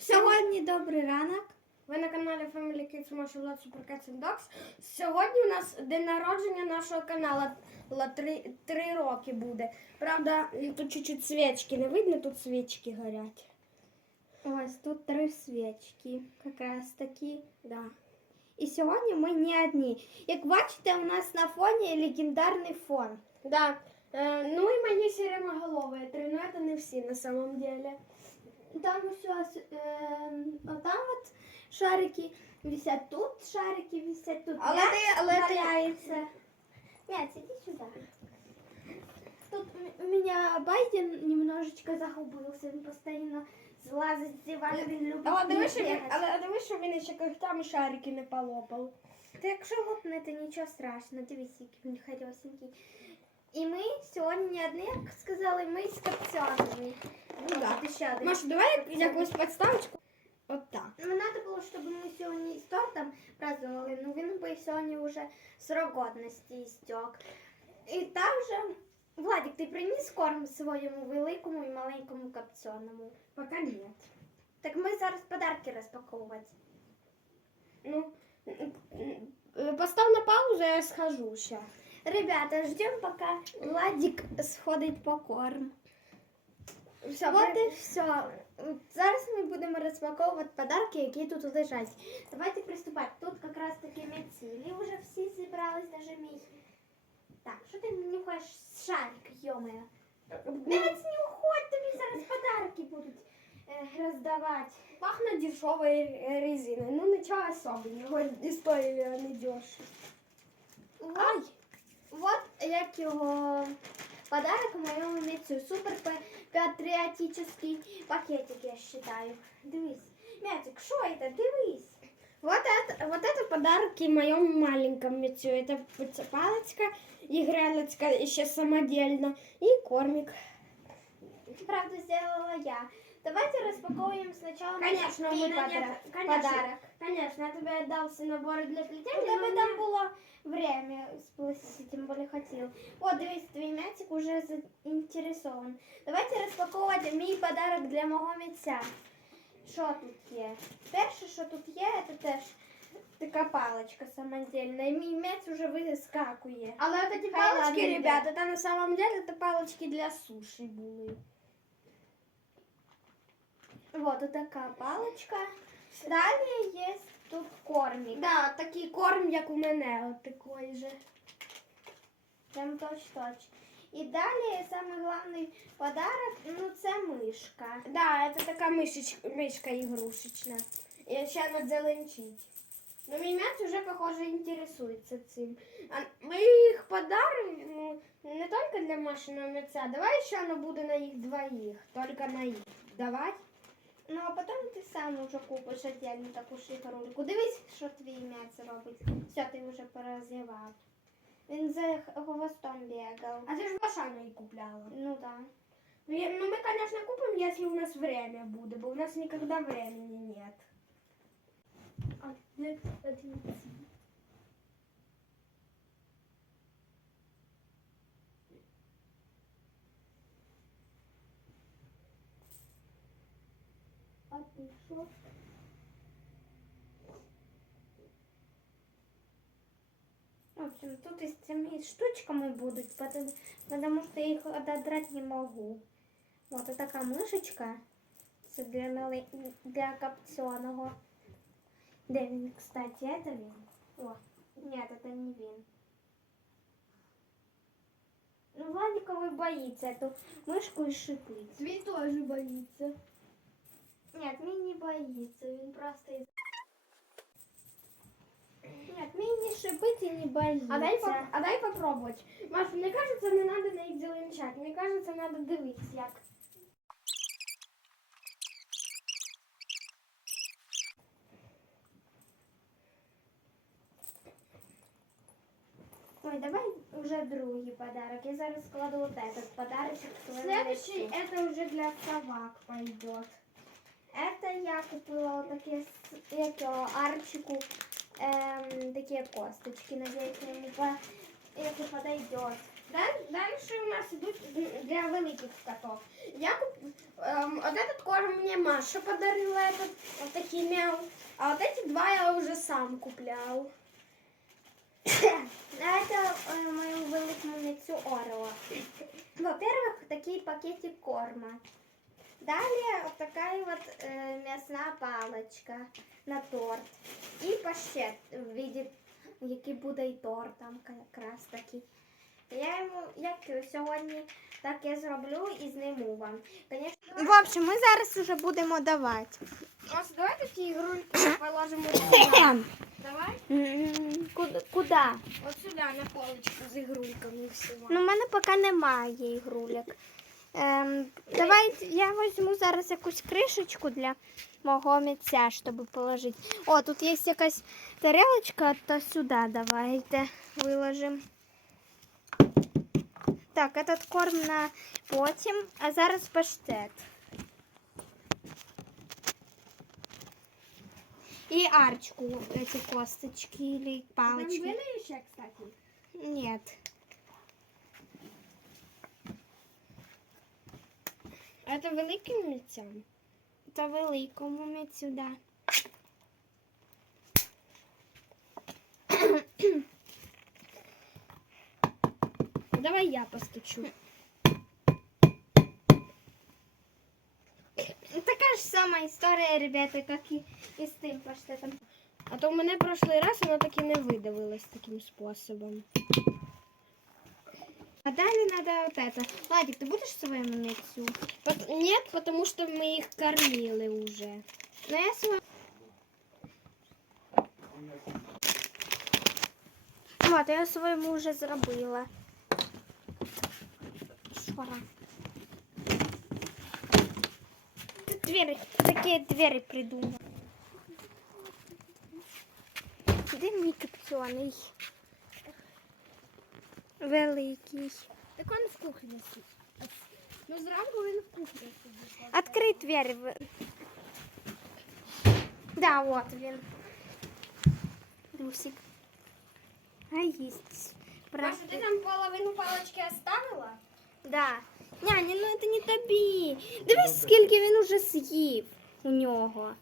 Сьогодні добрий ранок. Ви на каналі Family Kids Martial Arts Super Cats and Dogs. Сьогодні у нас день народження нашого каналу. Три, три роки буде. Правда, тут чуть-чуть свічки не видно, тут свічки горять. Ось тут три свічки, якраз такі. Да. І сьогодні ми не одні. Як бачите, у нас на фоні легендарний фон. Да. Е, ну і. Три, ну це не всі на самом деле. Там все, там от шарики висять, тут шарики висять, тут Але ти- але валяється. М'яч, иди сюда. Тут у меня Байден немножечко загубился, він постійно злазить з дивана, він любить Але дивись, що він, але дивись, що він ще когтями шарики не полопав. Та якщо лопне, то нічого страшного, дивись, який він харьосенький. І ми сьогодні не одні, як сказали, ми з капцянами. Ну да. Ще один. Маш, давай якусь підставочку. От так. Ну, надо було, щоб ми сьогодні з тортом праздновали, ну він би сьогодні вже срок годності істек. І також, Владик, ти приніс корм своєму великому і маленькому капцьоному. Пока нет. Так ми зараз подарки розпаковувати. Ну, постав на паузу, я схожу сейчас. Ребята, ждем, пока Владик сходить по корм. Все, Вот і все. Зараз ми будемо розпаковувати подарки, які тут лежать. Давайте приступати. Тут якраз таки мецілі вже всі зібрались, даже мій. Так, що ти мені хочеш шарик, йомаю? Мець, не уходь, тобі зараз подарки будуть е, роздавати. Пахнет дешевой э, резиной. Ну, ничего особенного. И стоили они дешево. Ай! Вот як його подарок моєму мецю. Супер па- патріотичний пакетик, я считаю. Дивись. Мятик, що це? Дивись. Вот это, вот это подарки моем маленьком мечу. Это палочка, игралочка еще самодельно и кормик. Правда, сделала я. Давайте распаковываем сначала Конечно, мой мы подар- нет, конечно. подарок. Конечно, я тебе отдал все наборы для У плетения. тебе но там мне- було время сплести, тим більше хотів. О, дивись, твій м'ятик уже заінтересован. Давайте розпаковувати мій подарок для мого митця. Що тут є? Перше, що тут є, це теж така паличка самодільна. І мій м'яць уже вискакує. А вот эти Хай палочки, ладно, ребят, это на самом деле это палочки для суши были. Вот така паличка. Далі є тут кормик. Да, такий корм, як у мене, от такий же. Прям точ-точ. І далі самий головний подарок, ну це мишка. Да, это така мишечка, мишка ігрушечна. І ще треба зеленчить. Ну, мій м'яч уже, похоже, інтересується цим. А ми їх подаримо ну, не тільки для машиного м'яця. Давай ще воно буде на їх двоїх. Тільки на їх. Давай. Ну а потім ти сам уже купиш отдельно таку шикарульку. Дивись, що твій м'яць робить. Все, ти вже порозвивав. Він за хвостом бігав. А ти ж в Ашану купляла. Ну так. Да. Ну, я- ну, мы, конечно, купим, если у нас время будет, бо у нас никогда времени нет. А де один А ти що? В общем, тут и с этими штучками будут, потому, потому что я их отодрать не могу. Вот это такая мышечка. Це для, мали... для копченого. Де він, кстати, это він? О, нет, это не він. Ну, Владиковый боится эту мышку и шипит. Свет тоже боится. Нет, Мин не боится, він просто... из- Нет, Мин не и не боится. А дай, поп- а дай попробовать. Маш, мне кажется, не надо на них зеленчать. Мне кажется, надо дивитися, як. Ой, давай уже другий подарок. Я зараз складу вот этот подарочек. Следующий это уже для собак пойдет. Это я купила такие, його, арчику, эм, такие косточки. Надеюсь, ему по, если подойдет. Далі у нас ідуть для великих котов. Я куп... эм, вот этот корм мне Маша подарила, этот вот такие мяу. А вот эти два я уже сам куплял. Это э, мою великому мецю Орео. Во-первых, такий пакетик корма. Далее вот такая вот э, мясная палочка на торт. І паштет в виді, який буде і торт там якраз такий. Я йому як сьогодні, так я зроблю і зніму вам. Конечно, в общем, ми зараз уже будемо давати. Маша, давай ці ігрульки положимо сюди. Давай. Куди? Куди? От сюди, на полочку з ігрульками всього. Ну, в мене поки немає ігрулек. Ем, давай я візьму зараз якусь кришечку для мого митця, щоб положити. О, тут є якась тарелочка, то сюди давайте виложимо. Так, этот корм на потім, а зараз паштет. І арчку, эти косточки или Там палочки. были ще, кстати? Нет. Это великим місцям. Та великому митцю, да. Давай я постучу. Така ж сама історія, ребята, як і, і з тим паштетом. А то в мене прошлий раз воно таки не видавилось таким способом. А далі треба от это. Владик, ти будеш своєму митцю? Пот- Нет, потому что мы их кормили уже. Ну я своєму. Вот, я своєму вже зробила. Шора. Тут двері, такі двері придумала. Де мій капюшоний? Великий. Так он в кухні сидить. Ну зранку він в кухні сидить. Открий двері. в- Да, от він. Русик. А їсть. Маша, ти там половину палочки оставила? Да. Няня, ну це не тобі. Дивись, скільки він уже з'їв у нього.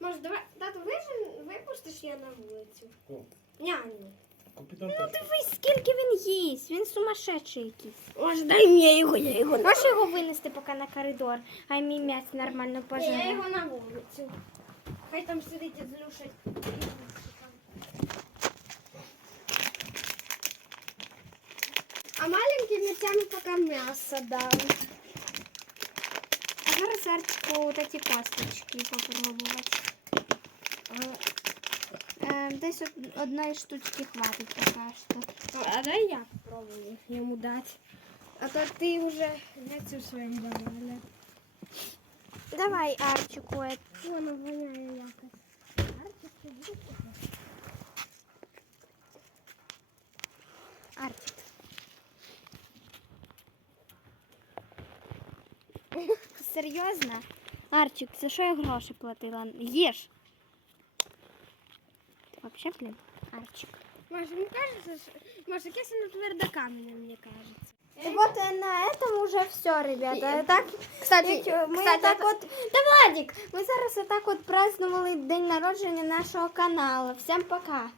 Може, давай, тату, вижен, випустиш я на вулицю? Няню. Капітан Ну Перший. дивись, скільки він їсть. Він сумасшедший якийсь. Може, дай мені його, я його Можеш його винести поки на коридор, а мій м'ясо нормально Я його на вулицю. Хай там сидить і злюшить. А маленьким митцям поки м'ясо дам. А зараз Арчику такі косточки попробувати. Е, десь од- одної штучки хватить поки що. А дай я попробую йому дати. А то ти вже не цю своїм давали. Давай Арчику. е, Воно воняє якось. Арчик. Серйозно? Арчик, за що я гроші платила? Їж. Вообще, блін, Арчик. Маша, мне кажется, что... Маша, если на твердокамене, мне кажется. И вот на этом уже все, ребята. И- Так, Кстати, Ведь ми кстати, так это- от. Та Владик, ми зараз отак от празднували день народження нашого каналу. Всім пока.